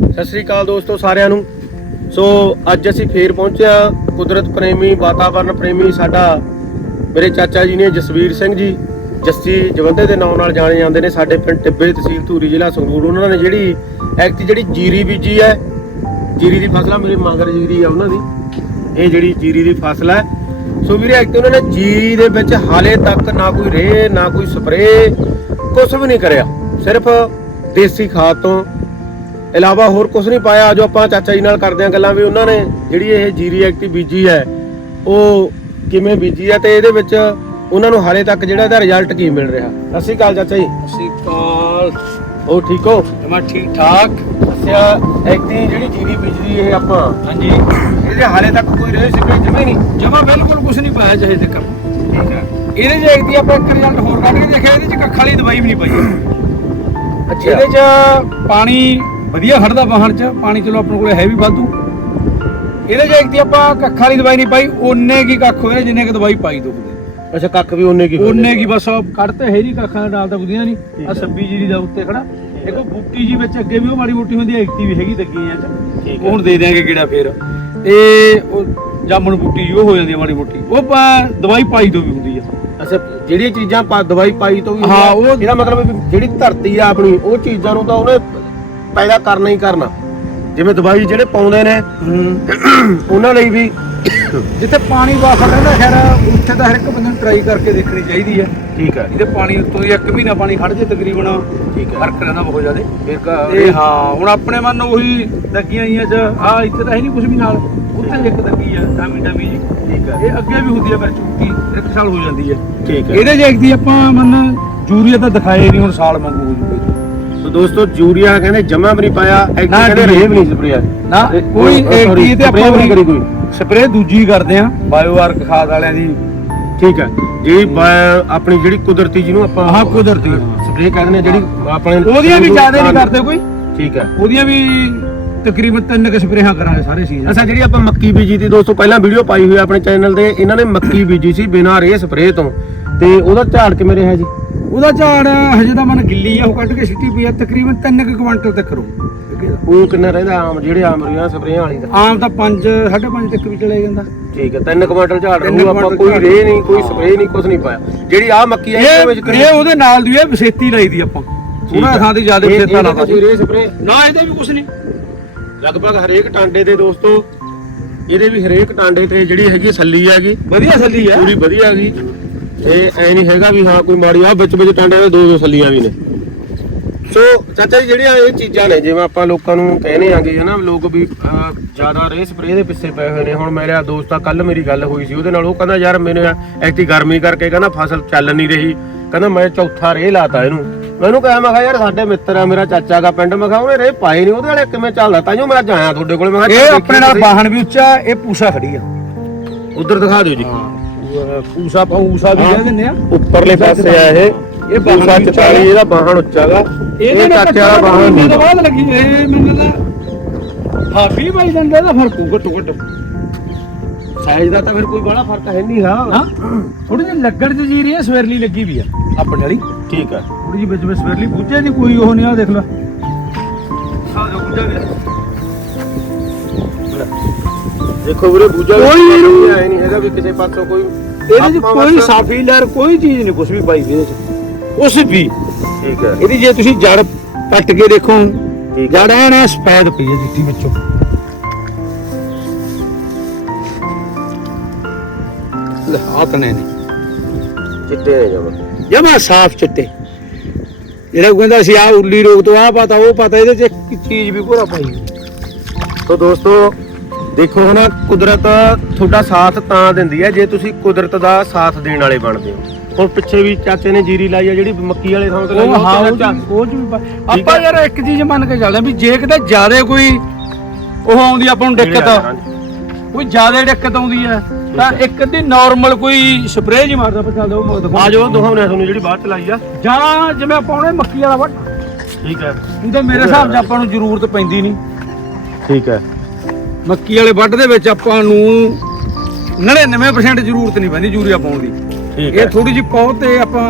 ਸਤਿ ਸ੍ਰੀ ਅਕਾਲ ਦੋਸਤੋ ਸਾਰਿਆਂ ਨੂੰ। ਸੋ ਅੱਜ ਅਸੀਂ ਫੇਰ ਪਹੁੰਚਿਆ ਕੁਦਰਤ ਪ੍ਰੇਮੀ ਵਾਤਾਵਰਣ ਪ੍ਰੇਮੀ ਸਾਡਾ ਮੇਰੇ ਚਾਚਾ ਜੀ ਨੇ ਜਸਵੀਰ ਸਿੰਘ ਜੀ। ਜੱਸੀ ਜਵੰਦੇ ਦੇ ਨਾਮ ਨਾਲ ਜਾਣੇ ਜਾਂਦੇ ਨੇ ਸਾਡੇ ਪਿੰਡ ਟਿੱਬੇ, ਤਹਿਸੀਲ ਧੂਰੀ ਜ਼ਿਲ੍ਹਾ ਸੰਗਰੂਰ। ਉਹਨਾਂ ਨੇ ਜਿਹੜੀ ਐਕਟ ਜਿਹੜੀ ਜੀਰੀ ਬੀਜੀ ਹੈ, ਜੀਰੀ ਦੀ ਫਸਲ ਆ, ਮੇਰੇ ਮਗਰ ਜੀਰੀ ਆ ਉਹਨਾਂ ਦੀ। ਇਹ ਜਿਹੜੀ ਜੀਰੀ ਦੀ ਫਸਲ ਹੈ। ਸੋ ਵੀਰੇ ਐਕਟ ਉਹਨਾਂ ਨੇ ਜੀਰੀ ਦੇ ਵਿੱਚ ਹਾਲੇ ਤੱਕ ਨਾ ਕੋਈ ਰੇ ਨਾ ਕੋਈ ਸਪਰੇਅ ਕੁਝ ਵੀ ਨਹੀਂ ਕਰਿਆ। ਸਿਰਫ ਦੇਸੀ ਖਾਦ ਤੋਂ ਇਲਾਵਾ ਹੋਰ ਕੁਝ ਨਹੀਂ ਪਾਇਆ। ਜੋ ਆਪਾਂ ਚਾਚਾ ਜੀ ਨਾਲ ਕਰਦੇ ਆਂ ਗੱਲਾਂ ਵੀ। ਉਹਨਾਂ ਨੇ ਜਿਹੜੀ ਇਹ ਜੀਰੀ ਐਕਟੀ ਬੀਜੀ ਹੈ ਉਹ ਕਿਵੇਂ ਬੀਜੀ ਹੈ ਤੇ ਇਹਦੇ ਵਿੱਚ ਉਹਨਾਂ ਨੂੰ ਹਾਲੇ ਤੱਕ ਜਿਹੜਾ ਇਹਦਾ ਰਿਜ਼ਲਟ ਕੀ ਮਿਲ ਰਿਹਾ? ਸਤਿ ਸ਼੍ਰੀ ਅਕਾਲ ਚਾਚਾ ਜੀ। ਸਿਕਾਲ ਉਹ ਠੀਕ ਹੋ? ਜਮਾ ਠੀਕ ਠਾਕ। ਦੱਸਿਆ ਐਕਟੀ ਜਿਹੜੀ ਜੀਰੀ ਬੀਜਦੀ ਇਹ ਆਪਾਂ। ਹਾਂਜੀ। ਇਹਦੇ ਹਾਲੇ ਤੱਕ ਕੋਈ ਰੇ ਸਪਰੇ ਜਮੇ ਨਹੀਂ। ਜਮਾ ਬਿਲਕੁਲ ਕੁਝ ਨਹੀਂ ਪਾਇਆ ਚਾਹੇ ਤੱਕ। ਠੀਕ ਹੈ। ਇਹਦੇ ਇੱਕ ਦੀ ਆਪਾਂ ਇੱਕ ਰਿਜ਼ਲਟ ਹੋਰ ਕੱਢ ਕੇ ਦੇਖਿਆ ਇਹਦੇ ਚ ਕੱਖ ਵਾਲੀ ਦਵਾਈ ਵੀ ਨਹੀਂ ਪਾਈ। ਅੱਛਾ। ਇਹਦੇ ਚ ਪਾਣੀ ਵਧੀਆ ਖੜਦਾ ਵਾਹਣ ਚ ਪਾਣੀ ਚਲੋ ਆਪਣੇ ਕੋਲੇ ਹੈ ਵੀ ਵਾਧੂ। ਇਹਦੇ ਚ ਇੱਕ ਦੀ ਆਪਾਂ ਕੱਖ ਵਾਲੀ ਦਵਾਈ ਨਹੀਂ ਪਾਈ ਓਨੇ ਕੀ ਕੱਖ ਹੋਏ ਜਿੰਨੇ ਕਿ ਦਵਾਈ ਪਾਈ ਦੋ। ਅੱਛਾ ਕੱਖ ਵੀ ਉਹਨੇ ਕੀ ਓਨੇ। ਕੀ ਬਸ ਕੱਢਤੇ ਹੈ ਨਹੀਂ ਕੱਖਾਂ ਦਾ ਡਾਲ ਤਾਂ ਕੁਦੀਆਂ ਨਹੀਂ ਆ। ਸੱਬੀ ਜੀਰੀ ਦਾ ਉੱਤੇ ਖੜਾ। ਉਹ ਬੂਟੀ ਜੀ ਵਿੱਚ ਅੱਗੇ ਵੀ ਉਹ ਮਾੜੀ ਮੋਟੀ ਹੁੰਦੀ ਹੈ ਐਕਟੀ ਵੀ ਹੈਗੀ ਲੱਗੀਆਂ ਚ ਹੁਣ ਦੇ ਦਿਆਂਗੇ ਕਿਹੜਾ ਫੇਰ। ਤੇ ਉਹ ਜਾਮਣ ਬੂਟੀ ਜੀ ਉਹ ਹੋ ਜਾਂਦੀ ਹੈ ਮਾੜੀ ਮੋਟੀ। ਉਹ ਦਵਾਈ ਪਾਈ ਤੋਂ ਵੀ ਹੁੰਦੀ ਆ। ਅੱਛਾ ਜਿਹੜੀਆਂ ਚੀਜ਼ਾਂ ਪਾ ਦਵਾਈ ਪਾਈ ਤੋਂ ਵੀ ਹਾਂ, ਉਹ- ਇਹਦਾ ਮਤਲਬ ਜਿਹੜੀ ਧਰਤੀ ਆ ਆਪਣੀ ਉਹ ਚੀਜ਼ਾਂ ਨੂੰ ਤਾਂ ਉਹਨੇ ਪੈਦਾ ਕਰਨਾ ਹੀ ਕਰਨਾ। ਜਿਵੇਂ ਦਵਾਈ ਜਿਹੜੇ ਪਾਉਂਦੇ ਨੇ ਉਹਨਾਂ ਲਈ ਵੀ ਜਿੱਥੇ ਪਾਣੀ ਵਾਫਰ ਰਹਿੰਦਾ ਖੈਰ ਉੱਥੇ ਤਾਂ ਹਰ ਇੱਕ ਬੰਦੇ ਨੂੰ ਟਰਾਈ ਕਰਕੇ ਦੇਖਣੀ ਚਾਹੀਦੀ ਹੈ। ਠੀਕ ਹੈ। ਇਹਦੇ ਪਾਣੀ ਉੱਤੋਂ ਇੱਕ ਮਹੀਨਾ ਪਾਣੀ ਖੜ ਜੇ ਤਕਰੀਬਨ ਠੀਕ ਹੈ। ਫ਼ਰਕ ਰਹਿੰਦਾ ਬਹੁਤ ਜ਼ਿਆਦਾ। ਫਿਰ ਤੇ ਹਾਂ ਹੁਣ ਆਪਣੇ ਮਨ ਨੂੰ ਉਹੀ ਲੱਗੀਆਂ ਹੋਈਆਂ ਚ ਆ ਇੱਥੇ ਤਾਂ ਹੈ ਨਹੀਂ ਕੁਝ ਵੀ ਨਾਲ ਉੱਥੇ ਇੱਕ ਲੱਗੀ ਆ ਡਾਮੀ ਡਾਮੀ ਜੀ। ਠੀਕ ਹੈ। ਇਹ ਅੱਗੇ ਵੀ ਹੁੰਦੀ ਹੈ ਫਿਰ ਚੁੱਕੀ ਇੱਕ ਸਾਲ ਹੋ ਜਾਂਦੀ ਹੈ। ਠੀਕ ਹੈ। ਇਹਦੇ ਜੇ ਦੀ ਆਪਾਂ ਮਨ ਯੂਰੀਆ ਤਾਂ ਦਿਖਾਏ ਨਹੀਂ ਹੁਣ ਸਾਲ ਮੰਗੂ ਹੋ ਜੂਗੇ ਸੋ ਦੋਸਤੋ ਯੂਰੀਆ ਕਹਿੰਦੇ ਜਮਾ ਵੀ ਨਹੀਂ ਪਾਇਆ ਨਾ, ਕਹਿੰਦੇ ਰੇਹ ਵੀ ਨਹੀਂ ਸਪਰੇਆ ਨਾ ਕੋਈ ਦੀ ਤੇ ਆਪਾਂ ਨਹੀਂ ਕਰੀ ਕੋਈ। ਸਪਰੇਅ ਦੂਜੀ ਕਰਦੇ ਆ ਬਾਇਓ ਆਰਕ ਖਾਦ ਵਾਲਿਆਂ ਦੀ। ਠੀਕ ਹੈ ਜਿਹੜੀ ਆਪਣੀ ਜਿਹੜੀ ਕੁਦਰਤੀ ਜਿਹਨੂੰ ਆਪਾਂ ਹਾਂ, ਕੁਦਰਤੀ। ਸਪਰੇਅ ਕਹਿੰਦੇ ਨੇ ਜਿਹੜੀ ਆਪਣੇ ਉਹਦੀਆਂ ਵੀ ਜ਼ਿਆਦਾ ਨਹੀਂ ਕਰਦੇ ਕੋਈ। ਠੀਕ ਹੈ ਉਹਦੀਆਂ ਵੀ ਤਕਰੀਬਨ ਤਿੰਨ ਕੁ ਸਪਰੇਹਾਂ ਕਰਾਂਗੇ ਸਾਰੇ ਸੀਜ਼ਨ ਅੱਛਾ ਜਿਹੜੀ ਆਪਾਂ ਮੱਕੀ ਬੀਜੀ ਦੀ ਦੋਸਤੋ ਪਹਿਲਾਂ ਵੀਡੀਓ ਪਾਈ ਹੋਈ ਆਪਣੇ ਚੈਨਲ ਤੇ। ਇਹਨਾਂ ਨੇ ਮੱਕੀ ਬੀਜੀ ਸੀ ਬਿਨਾਂ ਰੇ ਸਪਰੇਅ ਤੋਂ। ਤੇ ਉਹਦਾ ਝਾੜ ਕਿਵੇਂ ਰਿਹਾ ਜੀ? ਉਹਦਾ ਝਾੜ ਹਜੇ ਤਾਂ ਮਨ ਗਿੱਲੀ ਆ ਉਹ ਕੱਢ ਕੇ ਸਿੱਟੀ ਪਈ ਆ ਤਕਰੀਬਨ 3 ਕੁ ਕੁਇੰਟਲ ਤੱਕ ਕਰੂ ਉਹ ਕਿੰਨਾ ਰਹਿੰਦਾ ਆਮ ਜਿਹੜੇ ਆਮ ਰਹੀਆਂ ਸਪਰੇਆਂ ਵਾਲੀ ਦਾ? ਆਮ ਤਾਂ 5 5.5 ਤੱਕ ਵੀ ਚਲੇ ਜਾਂਦਾ। ਠੀਕ ਹੈ 3 ਕੁਇੰਟਲ ਝਾੜ ਰਹੂ ਆਪਾਂ ਕੋਈ। ਰੇ ਨਹੀਂ ਕੋਈ ਸਪਰੇਅ ਨਹੀਂ ਕੁਝ ਨਹੀਂ ਪਾਇਆ। ਜਿਹੜੀ ਆ ਮੱਕੀ ਹੈ ਇਹਦੇ ਵਿੱਚ ਇਹ ਇਹ ਉਹਦੇ ਨਾਲ ਦੀ ਹੈ ਵਿਸੇਤੀ ਲਈ ਦੀ ਆਪਾਂ। ਉਹਨਾਂ ਥਾਂ ਤੇ ਜ਼ਿਆਦਾ ਵਿਸੇਤਾ ਲਾਤਾ ਰੇ ਨਾ ਇਹਦਾ ਵੀ ਕੁਝ ਨਹੀਂ। ਲਗਭਗ ਹਰੇਕ ਟਾਂਡੇ ਦੇ ਦੋਸਤੋ ਇਹਦੇ ਵੀ ਹਰੇਕ ਟਾਂਡੇ ਤੇ ਜਿਹੜੀ ਹੈਗੀ ਸੱਲੀ ਹੈਗੀ ਵਧੀਆ ਸੱਲੀ ਆ। ਪੂਰੀ ਵਧੀਆ ਹੈਗੀ ਇਹ ਐ ਨਹੀਂ ਹੈਗਾ ਵੀ ਹਾਂ ਕੋਈ ਮਾੜੀ ਆ ਵਿੱਚ ਵਿੱਚ ਟਾਂਡੇ ਦੇ ਦੋ ਦੋ ਸੱਲੀਆਂ ਵੀ ਨੇ। ਸੋ ਚਾਚਾ ਜੀ ਜਿਹੜੀਆਂ ਇਹ ਚੀਜ਼ਾਂ ਨੇ ਜਿਵੇਂ ਆਪਾਂ ਲੋਕਾਂ ਨੂੰ ਕਹਿੰਦੇ ਆਂਗੇ ਹਨਾ ਲੋਕ ਵੀ ਜ਼ਿਆਦਾ ਰੇ ਸਪਰੇਅ ਦੇ ਪਿੱਛੇ ਪਏ ਹੋਏ ਨੇ। ਹੁਣ ਮੇਰਾ ਦੋਸਤ ਆ ਕੱਲ ਮੇਰੀ ਗੱਲ ਹੋਈ ਸੀ ਉਹਦੇ ਨਾਲ ਉਹ ਕਹਿੰਦਾ ਯਾਰ ਮੈਨੂੰ ਐਕਟੀ ਗਰਮੀ ਕਰਕੇ ਕਹਿੰਦਾ ਫਸਲ ਚੱਲ ਨਹੀਂ ਰਹੀ। ਕਹਿੰਦਾ ਮੈਂ ਚੌਥਾ ਰੇ ਲਾਤਾ ਇਹਨੂੰ। ਮੈਨੂੰ ਕਿਹਾ ਮੈਂ ਕਿਹਾ ਯਾਰ ਸਾਡੇ ਮਿੱਤਰ ਆ ਮੇਰਾ ਚਾਚਾ ਦਾ ਪਿੰਡ। ਮੈਂ ਕਿਹਾ ਉਹਨੇ ਰੇ ਪਾਏ ਨਹੀਂ ਉਹਦੇ ਵਾਲੇ ਕਿਵੇਂ ਚੱਲਦਾ ਤਾਈਓ ਮੈਂ ਅੱਜ ਆਇਆ ਤੁਹਾਡੇ ਕੋਲ। ਮੈਂ ਕਿਹਾ ਇਹ ਆਪਣੇ ਨਾਲ ਵਾਹਣ ਵੀ ਉੱਚਾ ਇਹ ਪੂਸਾ ਖੜੀ ਆ। ਉਧਰ ਦਿਖਾ ਦਿਓ ਜੀ। ਪੂਸਾ ਪੂਸਾ ਵੀ ਕਹਿ ਦਿੰਦੇ ਆ। ਉੱਪਰਲੇ ਪਾਸੇ ਆ ਇਹ। ਇਹ ਬਾਹਣ ਪੂਸਾ ਵੀ ਉੱਚਾ 44 ਇਹਦਾ ਬਾਹਣ ਉੱਚਾਗਾ ਇਹਦੇ ਇਹ ਨਾਲ ਚਾਚੇ ਵਾਲਾ ਬਾਹਣ ਤੋਂ ਨਹੀਂ ਬਾਅਦ ਲੱਗੀ ਇਹ ਮੈਨੂੰ ਲੱਗਦਾ ਹਾਂ 20 ਬਾਈ ਡੰਡੇ ਦਾ ਫ਼ਰਕ ਹੋਊ ਘੱਟੋ ਘੱਟ। ਸਾਈਜ਼ ਦਾ ਤਾਂ ਫਿਰ ਕੋਈ ਬੜਾ ਫ਼ਰਕ ਹੈ ਨਹੀਂ ਹਾਂ। ਹਾਂ। ਥੋੜੀ ਜਿਹੀ ਲੱਗੜ ਚ ਜੀ ਰਹੀ ਹੈ ਸਵੇਰਲੀ ਲੱਗੀ ਵੀ ਆ ਆਪਣੇ ਵਾਲੀ। ਠੀਕ ਹੈ ਥੋੜੀ ਜਿਹੀ ਵਿੱਚ ਵਿੱਚ ਸਵੇਰਲੀ ਬੂਝੇ ਦੀ ਕੋਈ ਉਹ ਨਹੀਂ ਆ ਦੇਖ ਲੈ। ਆ ਜੋ ਬੂਝਾ ਵੀ ਦੇਖੋ ਵੀਰੇ ਬੂਜਾ ਕੋਈ ਐ ਨਹੀਂ ਹੈਗਾ ਵੀ ਕਿਸੇ ਪਾਸੋਂ ਕੋਈ ਇਹਦੇ ਚ ਆਪਾਂ ਕੋਈ ਬਸ- ਸਾਫੀ ਲਹਿਰ ਕੋਈ ਚੀਜ਼ ਨਹੀਂ ਕੁਛ ਵੀ ਪਾਈ ਵੀ ਇਹਦੇ ਚ। ਉਸ ਵੀ। ਠੀਕ ਹੈ। ਇਹਦੀ ਜੇ ਤੁਸੀਂ ਜੜ ਪੱਟ ਕੇ ਦੇਖੋ ਠੀਕ ਜੜ ਐਨ ਐ ਸਫੈਦ ਪਈ ਹੈ ਜਿੱਤੀ ਵਿੱਚੋਂ। ਲੈ ਆਤਨੇ ਨੇ ਚਿੱਟੇ ਨੇ ਜਮਾ। ਜਮਾ ਸਾਫ਼ ਚਿੱਟੇ। ਜਿਹੜਾ ਕਹਿੰਦਾ ਸੀ ਆ ਉੱਲੀ ਰੋਗ ਤੋਂ ਆ ਪਤਾ ਉਹ ਪਤਾ ਇਹਦੇ ਚ ਇੱਕ ਚੀਜ਼ ਵੀ ਪੂਰਾ ਪਾਈ ਸੋ ਦੋਸਤੋ ਦੇਖੋ ਹੁਣ ਕੁਦਰਤ ਤੁਹਾਡਾ ਸਾਥ ਤਾਂ ਦਿੰਦੀ ਹੈ ਜੇ ਤੁਸੀਂ ਕੁਦਰਤ ਦਾ ਸਾਥ ਦੇਣ ਵਾਲੇ ਬਣਦੇ ਹੋ। ਹੁਣ ਪਿੱਛੇ ਵੀ ਚਾਚੇ ਨੇ ਜੀਰੀ ਲਾਈ ਆ ਜਿਹੜੀ ਮੱਕੀ ਵਾਲੇ ਥਾਂ ਤੇ ਲਾਈ ਉਹ ਉਹ ਹਾਂ ਕਹਿੰਦਾ ਉਹ ਚਾ- ਵੀ ਪਾ- ਆਪਾਂ। ਯਾਰ ਇੱਕ ਚੀਜ਼ ਮੰਨ ਕੇ ਚੱਲਦੇ ਵੀ ਜੇ ਕਿਤੇ ਜ਼ਿਆਦਾ ਕੋਈ ਉਹ ਆਉਂਦੀ ਆਪਾਂ ਨੂੰ ਦਿੱਕਤ। ਕੋਈ ਜ਼ਿਆਦਾ ਦਿੱਕਤ ਆਉਂਦੀ ਹੈ ਤਾਂ ਇੱਕ ਅੱਧੀ ਨਾਰਮਲ ਕੋਈ ਸਪਰੇਅ ਜੀ ਮਾਰਦਾ ਪਤਾ ਚੱਲਦਾ ਉਹ ਦਿਖਾ ਆ ਜਾਓ ਦਿਖਾਉਣੇ ਆ ਤੁਹਾਨੂੰ ਜਿਹੜੀ ਬਾਅਦ ਚ ਲਾਈ ਆ। ਜਾਂ ਜਿਵੇਂ ਆਪਾਂ ਉਹਨੇ ਮੱਕੀ ਵਾਲਾ ਵੱਟ ਠੀਕ ਹੈ ਉਹਦਾ ਮੇਰੇ ਹਿਸਾਬ 'ਚ ਆਪਾਂ ਨੂੰ ਜ਼ਰੂਰਤ ਪੈਂਦੀ ਨਹੀਂ। ਠੀਕ ਹੈ ਮੱਕੀ ਵਾਲੇ ਵੱਟ ਦੇ ਵਿੱਚ ਆਪਾਂ ਨੂੰ 99% ਜ਼ਰੂਰਤ ਨਹੀਂ ਪੈਂਦੀ ਯੂਰੀਆ ਪਾਉਣ ਦੀ। ਇਹ ਥੋੜੀ ਜਿਹੀ ਪਾਉ ਤੇ ਆਪਾਂ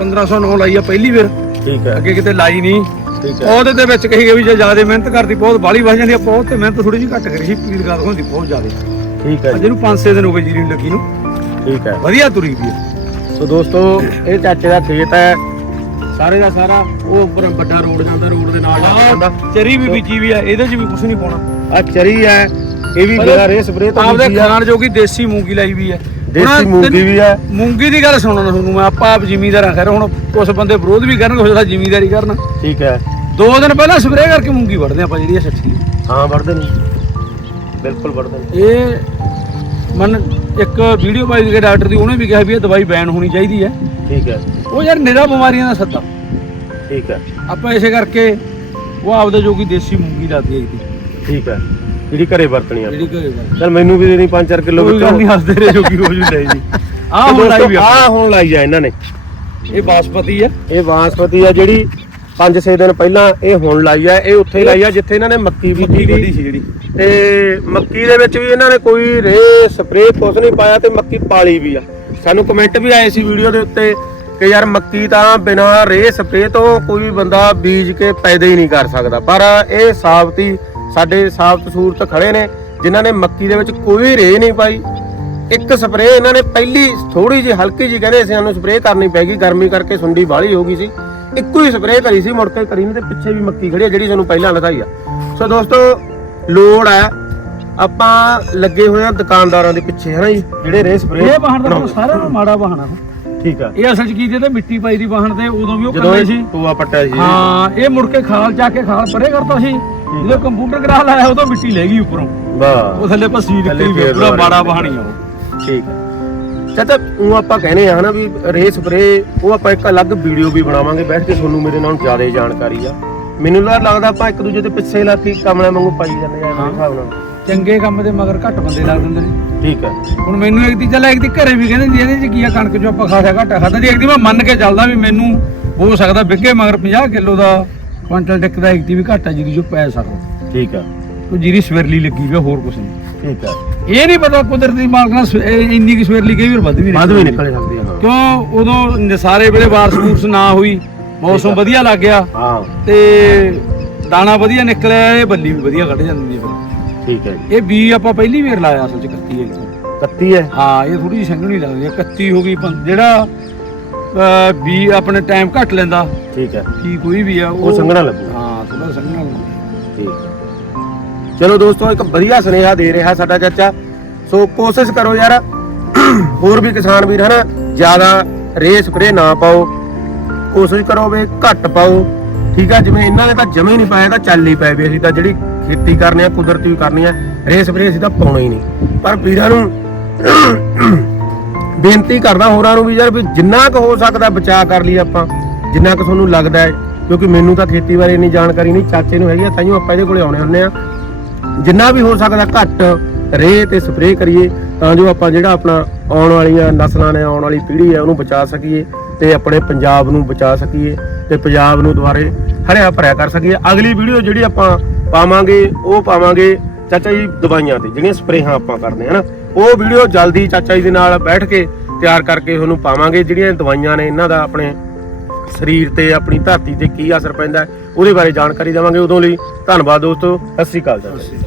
1509 ਲਾਈ ਆ ਪਹਿਲੀ ਵਾਰ। ਠੀਕ ਹੈ। ਅੱਗੇ ਕਿਤੇ ਲਾਈ ਨਹੀਂ। ਠੀਕ ਹੈ। ਉਹਦੇ ਦੇ ਵਿੱਚ ਕਹੀ ਗਈ ਵੀ ਜੇ ਜ਼ਿਆਦਾ ਮਿਹਨਤ ਕਰਦੀ ਬਹੁਤ ਬਾਲੀ ਵਜ ਜਾਂਦੀ ਆ ਬਹੁਤ ਤੇ ਮਿਹਨਤ ਥੋੜੀ ਜਿਹੀ ਘੱਟ ਕਰੀ ਸੀ ਪੀੜ ਗੱਲ ਹੁੰਦੀ ਬਹੁਤ ਜ਼ਿਆਦਾ। ਠੀਕ ਹੈ ਅੱਜ ਜੀ। ਇਹਨੂੰ 5-6 ਦਿਨ ਹੋ ਗਏ ਜੀਰੀ ਲੱਗੀ ਨੂੰ। ਠੀਕ ਹੈ। ਵਧੀਆ ਤੁਰੀ ਵੀ ਸੋ ਦੋਸਤੋ ਇਹ ਚਾਚੇ ਦਾ ਖੇਤ ਹੈ। ਸਾਰੇ ਦਾ ਸਾਰਾ ਉਹ ਉੱਪਰ ਵੱਡਾ ਰੋਡ ਜਾਂਦਾ ਰੋਡ ਦੇ ਨਾਲ ਜਾਂਦਾ। ਚਰੀ ਵੀ ਬੀਜੀ ਵੀ ਆ ਇਹਦੇ 'ਚ ਵੀ ਕੁਝ ਨਹੀਂ ਪਾਉਣਾ। ਆ ਚਰੀ ਹੈ ਇਹ ਵੀ ਬਿਨਾਂ ਰੇ ਸਪਰੇ ਤੋਂ ਆਪਦੇ ਬੀਜੀ ਆ। ਖਾਣ ਜੋਗੀ ਦੇਸੀ ਮੂੰਗੀ ਲਾਈ ਵੀ ਹੈ ਦੇਸੀ ਹੁਣ ਮੂੰਗੀ ਤੈਨੂੰ- ਵੀ ਹੈ ਮੂੰਗੀ ਦੀ ਗੱਲ ਸੁਣਨਾ ਤੁਹਾਨੂੰ ਮੈਂ ਆਪਾਂ ਆਪ ਜ਼ਿਮੀਦਾਰ ਆ ਖੈਰ ਹੁਣ ਕੁਝ ਬੰਦੇ ਵਿਰੋਧ ਵੀ ਕਰਨਗੇ ਹੋ ਸਕਦਾ ਜ਼ਿਮੀਦਾਰੀ ਕਰਨ। ਠੀਕ ਹੈ। ਦੋ ਦਿਨ ਪਹਿਲਾਂ ਸਪਰੇਅ ਕਰਕੇ ਮੂੰਗੀ ਵੜਦੇ ਆਪਾਂ ਜਿਹੜੀ ਆ ਸੱਚੀ। ਹਾਂ ਵੜਦੇ ਨੇ। ਬਿਲਕੁਲ ਵੜਦੇ ਨੇ। ਇਹ ਮਨ ਇੱਕ ਵੀਡੀਓ ਪਾਈ ਸੀ ਡਾਕਟਰ ਦੀ ਉਹਨੇ ਵੀ ਕਿਹਾ ਵੀ ਇਹ ਦਵਾਈ ਬੈਨ ਹੋਣੀ ਚਾਹੀਦੀ ਹੈ। ਠੀਕ ਹੈ। ਉਹ ਯਾਰ ਨਿਰਾ ਬਿਮਾਰੀਆਂ ਦਾ ਸੱਤਾ। ਠੀਕ ਹੈ। ਆਪਾਂ ਇਸੇ ਕਰਕੇ ਉਹ ਆਪਦੇ ਜੋਗੀ ਦੇਸੀ ਮੂੰਗੀ ਲਾਤੀ ਆਈ ਸੀ ਠੀਕ ਹੈ ਜਿਹੜੀ ਘਰੇ ਵਰਤਣੀ ਆ। ਜਿਹੜੀ ਘਰੇ ਵੜ ਚਲ ਮੈਨੂੰ ਵੀ ਦੇ ਦੀ 5-4 ਕਿਲੋ ਕੋਈ ਗੱਲ ਨਹੀਂ ਹੱਸਦੇ ਰਹੇ ਜੋਗੀ ਹੋ ਜੂ ਲੈ ਜੀ। ਆਹ ਹੁਣ ਲਾਈ ਵੀ ਆਪਾਂ। ਆ ਹੁਣ ਲਾਈ ਆ ਇਹਨਾਂ ਨੇ। ਇਹ ਬਾਸਪਤੀ ਹੈ ਇਹ ਬਾਂਸਪਤੀ ਆ ਜਿਹੜੀ 5-6 ਦਿਨ ਪਹਿਲਾਂ ਇਹ ਹੁਣ ਲਾਈ ਆ ਇਹ ਉੱਥੇ ਲਾਈ ਆ ਜਿੱਥੇ ਇਹਨਾਂ ਨੇ ਮੱਕੀ ਬੀਜੀ ਦੀ ਸੀ ਜਿਹੜੀ। ਤੇ ਮੱਕੀ ਦੇ ਵਿੱਚ ਵੀ ਇਹਨਾਂ ਨੇ ਕੋਈ ਰੇ ਸਪਰੇਅ ਕੁਛ ਨਹੀਂ ਪਾਇਆ ਤੇ ਮੱਕੀ ਪਾਲੀ ਵੀ ਆ। ਸਾਨੂੰ ਕਮੈਂਟ ਵੀ ਆਏ ਸੀ ਵੀਡੀਓ ਦੇ ਉੱਤੇ ਕਿ ਯਾਰ ਮੱਕੀ ਤਾਂ ਬਿਨਾਂ ਰੇ ਸਪਰੇਅ ਤੋਂ ਕੋਈ ਬੰਦਾ ਬੀਜ ਕੇ ਪੈਦਾ ਹੀ ਨਹੀਂ ਕਰ ਸਕਦਾ। ਪਰ ਇਹ ਸਾਬਤੀ ਸਾਡੇ ਸਾਬਤ ਸੂਰਤ ਖੜੇ ਨੇ ਜਿਨ੍ਹਾਂ ਨੇ ਮੱਕੀ ਦੇ ਵਿੱਚ ਕੋਈ ਰੇ ਨਹੀਂ ਪਾਈ। ਇੱਕ ਸਪਰੇਅ ਇਹਨਾਂ ਨੇ ਪਹਿਲੀ ਥੋੜੀ ਜਿਹੀ ਹਲਕੀ ਜਿਹੀ ਕਹਿੰਦੇ ਸੀ ਸਾਨੂੰ ਸਪਰੇਅ ਕਰਨੀ ਪੈਗੀ ਗਰਮੀ ਕਰਕੇ ਸੁੰਡੀ ਬਾਹਲੀ ਹੋ ਗਈ ਸੀ। ਇੱਕੋ ਹੀ ਸਪਰੇਅ ਕਰੀ ਸੀ ਮੁੜ ਕੇ ਕਰੀ ਨਹੀਂ ਤੇ ਪਿੱਛੇ ਵੀ ਮੱਕੀ ਖੜੀ ਆ ਜਿਹੜੀ ਤੁਹਾਨੂੰ ਪਹਿਲਾਂ ਦਿਖਾਈ ਆ। ਸੋ ਦੋਸਤੋ ਲੋੜ ਹੈ ਆਪਾਂ ਲੱਗੇ ਹੋਏ ਆ ਦੁਕਾਨਦਾਰਾਂ ਦੇ ਪਿੱਛੇ ਹਨਾ ਜੀ? ਜਿਹੜੇ ਰੇ ਸਪਰੇਅ ਇਹ ਵਾਹਣ ਦਾ ਸਾਰਾ ਨਾਲੋਂ ਮਾੜਾ ਵਾਹਣ ਠੀਕ ਆ। ਇਹ ਅਸਲ ਚ ਕੀ ਜੇ ਤੇ ਮਿੱਟੀ ਪਾਈ ਦੀ ਵਾਹਣ ਤੇ ਉਦੋਂ ਵੀ ਉਹ ਕਰਦੇ ਸੀ। ਟੂਆ ਪੱਟਿਆ ਸੀ। ਹਾਂ ਇਹ ਮੁੜ ਕੇ ਖਾਲ ਚਾ ਕੇ ਖਾਲ ਪਰੇ ਕਰਤਾ ਸੀ। ਜਦੋਂ ਕੰਪਿਊਟਰ ਗਰਾਹ ਲਾਇਆ ਉਦੋਂ ਮਿੱਟੀ ਲੈ ਗਈ ਉੱਪਰੋਂ। ਉਹ ਵਾਹ ਥੱਲੇ ਪਸੀ ਨਿਕਲੀ ਪੂਰਾ ਮਾੜਾ ਬਹਾਣੀ ਆ ਉਹ। ਠੀਕ ਹੈ ਚਾਚਾ ਉਹ ਆਪਾਂ ਕਹਿੰਦੇ ਆ ਹਨਾ ਵੀ ਰੇ ਸਪਰੇਅ ਉਹ ਆਪਾਂ ਇੱਕ ਅਲੱਗ ਵੀਡੀਓ ਵੀ ਬਣਾਵਾਂਗੇ ਬੈਠ ਕੇ ਤੁਹਾਨੂੰ ਮੇਰੇ ਨਾਲ ਜ਼ਿਆਦਾ ਜਾਣਕਾਰੀ ਆ। ਮੈਨੂੰ ਲੱਗਦਾ ਆਪਾਂ ਇੱਕ ਦੂਜੇ ਦੇ ਪਿੱਛੇ ਲੱਗ ਕੇ ਕਮਲੇ ਵਾਂਗੂ ਪਾਈ ਜਾਂਦੇ ਆ ਮੇਰੇ ਹਿਸਾਬ ਨਾਲ। ਚੰਗੇ ਕੰਮ ਦੇ ਮਗਰ ਘੱਟ ਬੰਦੇ ਲੱਗ ਦਿੰਦੇ ਨੇ। ਠੀਕ ਹੈ ਹੁਣ ਮੈਨੂੰ ਇੱਕ ਦੀ ਚੱਲ ਇੱਕ ਦੀ ਘਰੇ ਵੀ ਕਹਿੰਦੇ ਇਹਦੇ ਚ ਕੀ ਆ ਕਣਕ ਜੋ ਆਪਾਂ ਖਾਸਿਆ ਘਾਟਾ ਖਾਦਾ ਦੀ ਇੱਕ ਦੀ ਮੈਂ ਮੰਨ ਕੇ ਚੱਲਦਾ ਵੀ ਮੈਨੂੰ ਹੋ ਸਕਦਾ ਵਿੱਗੇ ਮਗਰ 50 ਕਿਲੋ ਦਾ ਕੁਇੰਟਲ ਟਿਕ ਦਾ ਇੱਕ ਦੀ ਵੀ ਘਾਟਾ ਜੀਰੀ ਜੋ ਪੈ ਸਕਦਾ। ਠੀਕ ਹੈ ਉਹ ਜੀਰੀ ਸਵੇਰਲੀ ਲੱਗੀ ਆ, ਹੋਰ ਕੁਛ ਨਹੀਂ। ਠੀਕ ਹੈ ਇਹ ਨਹੀਂ ਪਤਾ ਕੁਦਰਤੀ ਮਾਲਕ ਨਾਲ ਸਵੇ- ਇਹ ਇੰਨੀ ਕਿ ਸਵੇਰਲੀ ਕਈ ਵਾਰ ਵੱਧ ਵੀ ਬਾਅਦ ਵੀ। ਨਿਕਲ ਸਕਦੀ ਆ ਕਿਉਂ? ਉਦੋਂ ਨਸਾਰੇ ਵੇਲੇ ਬਾਰਿਸ਼ ਬੂਰਸ਼ ਨਾ ਹੋਈ ਮੌਸਮ ਵਧੀਆ ਲੱਗ ਗਿਆ। ਹਾਂ। ਤੇ ਦਾਣਾ ਵਧੀਆ ਨਿਕਲਿਆ ਇਹ ਬੱਲੀ ਵੀ ਵਧੀਆ ਕੱਢ ਜਾਂਦੀ ਹੈ ਫਿਰ ਠੀਕ ਹੈ ਜੀ। ਇਹ ਬੀ ਆਪਾਂ ਪਹਿਲੀ ਵਾਰ ਲਾਇਆ ਅਸਲ ਚ ਹੈ ਇੱਥੋਂ। 31 ਹੈ? ਹਾਂ ਇਹ ਥੋੜੀ ਜਿਹੀ ਸੰਘਣੀ ਲੱਗਦੀ ਹੈ ਕੱਤੀ ਹੋ ਗਈ ਪੰ- ਜਿਹੜਾ ਅਹ, ਬੀ ਆਪਣੇ ਟਾਈਮ ਘੱਟ ਲੈਂਦਾ। ਠੀਕ ਹੈ। ਕੀ ਕੋਈ ਵੀ ਆ ਉਹ ਸੰਘਣਾ ਲੱਗੂ। ਹਾਂ ਥੋੜਾ ਸੰਘਣਾ ਲੱਗੂ। ਠੀਕ ਹੈ। ਚਲੋ ਦੋਸਤੋ ਇੱਕ ਵਧੀਆ ਸੁਨੇਹਾ ਦੇ ਰਿਹਾ ਸਾਡਾ ਚਾਚਾ। ਸੋ ਕੋਸ਼ਿਸ਼ ਕਰੋ ਯਾਰ ਹੋਰ ਵੀ ਕਿਸਾਨ ਵੀਰ ਹਨਾ ਜ਼ਿਆਦਾ ਰੇ ਸਪਰੇ ਨਾ ਪਾਓ। ਕੋਸ਼ਿਸ਼ ਕਰੋ ਵੀ ਘੱਟ ਪਾਓ। ਠੀਕ ਆ ਜਿਵੇਂ ਇਹਨਾਂ ਨੇ ਤਾਂ ਜਮੇ ਨਹੀਂ ਪਾਇਆ ਤਾਂ ਚੱਲ ਹੀ ਪਏ ਵੀ ਅਸੀਂ ਤਾਂ ਜਿਹੜੀ ਖੇਤੀ ਕਰਨੀ ਆ ਕੁਦਰਤੀ ਕਰਨੀ ਆ ਰੇ ਸਪਰੇ ਅਸੀਂ ਤਾਂ ਪਾਉਣਾ ਹੀ ਨਹੀਂ। ਪਰ ਵੀਰਾਂ ਨੂੰ ਬੇਨਤੀ ਕਰਦਾ ਹੋਰਾਂ ਨੂੰ ਵੀ ਯਾਰ ਵੀ ਜਿੰਨਾ ਕੁ ਹੋ ਸਕਦਾ ਬਚਾਅ ਕਰ ਲਈ ਆਪਾਂ, ਜਿੰਨਾ ਕੁ ਤੁਹਾਨੂੰ ਲੱਗਦਾ ਹੈ, ਕਿਉਂਕਿ ਮੈਨੂੰ ਤਾਂ ਖੇਤੀ ਬਾਰੇ ਇੰਨੀ ਜਾਣਕਾਰੀ ਨਹੀਂ, ਚਾਚੇ ਨੂੰ ਹੈਗੀ ਆ, ਤਾਈਓ ਆਪਾਂ ਇਹਦੇ ਕੋਲੇ ਆਉਣੇ ਹੁੰਦੇ ਆ। ਜਿੰਨਾ ਵੀ ਹੋ ਸਕਦਾ ਘੱਟ ਰੇ ਤੇ ਸਪਰੇਅ ਕਰੀਏ, ਤਾਂ ਜੋ ਆਪਾਂ ਜਿਹੜਾ ਆਪਣਾ ਆਉਣ ਵਾਲੀਆਂ ਨਸਲਾਂ ਨੇ, ਆਉਣ ਵਾਲੀ ਪੀੜ੍ਹੀ ਹੈ, ਉਹਨੂੰ ਬਚਾ ਸਕੀਏ ਤੇ ਆਪਣੇ ਪੰਜਾਬ ਨੂੰ ਬਚਾ ਸਕੀਏ ਤੇ ਪੰਜਾਬ ਨੂੰ ਦੁਬਾਰੇ ਹਰਿਆ ਭਰਿਆ ਕਰ ਸਕੀਏ। ਅਗਲੀ ਵੀਡੀਓ ਜਿਹੜੀ ਆਪਾਂ ਪਾਵਾਂਗੇ, ਉਹ ਪਾਵਾਂਗੇ ਚਾਚਾ ਜੀ ਦਵਾਈਆਂ ਤੇ, ਜਿਹੜੀਆਂ ਸਪਰੇਹਾਂ ਆਪਾਂ ਕਰਦੇ ਹਾਂ ਨਾ, ਉਹ ਵੀਡੀਓ ਜਲਦੀ ਚਾਚਾ ਜੀ ਦੇ ਨਾਲ ਬੈਠ ਕੇ ਤਿਆਰ ਕਰਕੇ ਤੁਹਾਨੂੰ ਪਾਵਾਂਗੇ, ਜਿਹੜੀਆਂ ਦਵਾਈਆਂ ਨੇ ਇਹਨਾਂ ਦਾ ਆਪਣੇ ਸਰੀਰ ਤੇ, ਆਪਣੀ ਧਰਤੀ ਤੇ ਕੀ ਅਸਰ ਪੈਂਦਾ ਉਹਦੇ ਬਾਰੇ ਜਾਣਕਾਰੀ ਦੇਵਾਂਗੇ। ਉਦੋਂ ਲਈ ਧੰਨਵਾਦ ਦੋਸਤੋ, ਸਤਿ ਸ੍ਰੀ ਅਕਾਲ ਜੀ।